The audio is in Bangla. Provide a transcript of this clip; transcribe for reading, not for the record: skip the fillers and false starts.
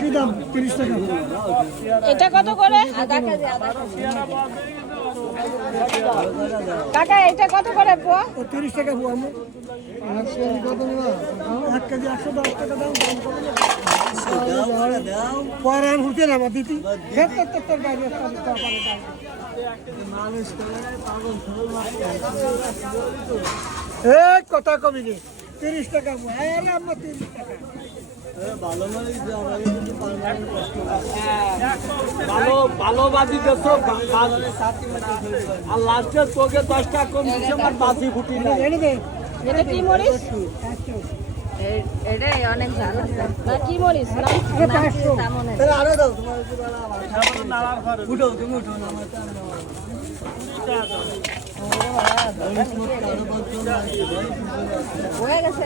কি দাম? 30 টাকা। এটা কত করে? কাকা এটা কত করে পোয়া? 30 টাকা পোয়া। আমি 1 কেজি কত নেবা? 1 কেজি 110 টাকা দাম। পরে আর হুঁকে না দিতি। তোর বাইরে কথা কবি রে 30 টাকা পোয়া। আরে আমরা 30 টাকা। ভালো বাজি দেছো আর লাস্টে তোকে 10 টাকা কম দিচ্ছে আমার বাজি ফুটি না। এটা কি মরিচ? এটাই অনেক ভালো না কি মরিচ না? আরো দাও উঠো তুমি উঠো না হয়ে গেছে